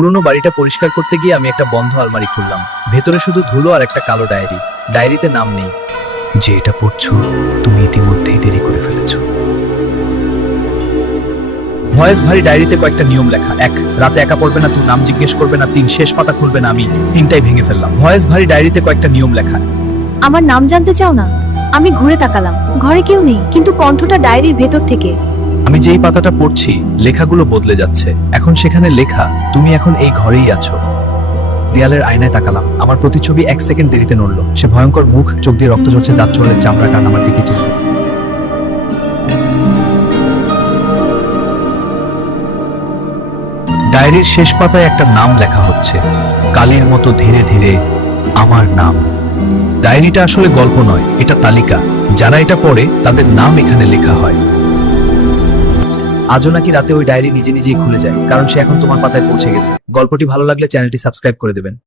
পুরনো বাড়িটা পরিষ্কার করতে গিয়ে আমি একটা বন্ধ আলমারি খুললাম। ভেতরে শুধু ধুলো আর একটা কালো ডায়েরি। ডায়েরিতে নাম নেই। যে এটা পড়ছো তুমি ইতিমধ্যেই দেরি করে ফেলেছো। ভয়েস ভারী ডায়েরিতে কয়েকটা নিয়ম লেখা। 1, রাতে একা পড়বে না, তুই নাম জিজ্ঞেস করবে না। 3, শেষ পাতা খুলবে না। আমি 3টাই ভেঙে ফেললাম। ভয়েস ভারী ডায়েরিতে কয়েকটা নিয়ম লেখা। আমার নাম জানতে চাও না? আমি ঘুরে তাকালাম, ঘরে কেউ নেই, কিন্তু কণ্ঠটা ডায়েরির ভেতর থেকে। আমি যেই পাতাটা পড়ছি লেখাগুলো বদলে যাচ্ছে। এখন সেখানে লেখা, তুমি এখন এই ঘরেই আছো। দেয়ালের আয়নায় তাকালাম। আমার প্রতিচ্ছবি 1 সেকেন্ড দেরিতে নড়ল। সে ভয়ঙ্কর মুখ, চোখ দিয়ে রক্ত ঝরছে, দাঁত চলে, চামড়া টান আমার দিকে চেয়ে। ডায়েরির শেষ পাতায় একটা নাম লেখা হচ্ছে, কালির মতো ধীরে ধীরে আমার নাম। ডায়েরিটা আসলে গল্প নয়, এটা তালিকা। যারা এটা পড়ে তাদের নাম এখানে লেখা হয়। আজও নাকি রাতে ওই ডায়েরি নিজে নিজেই খুলে যায়, কারণ সে এখন তোমার পাতায় পৌঁছে গেছে। গল্পটি ভালো লাগলে চ্যানেলটি সাবস্ক্রাইব করে দেবেন।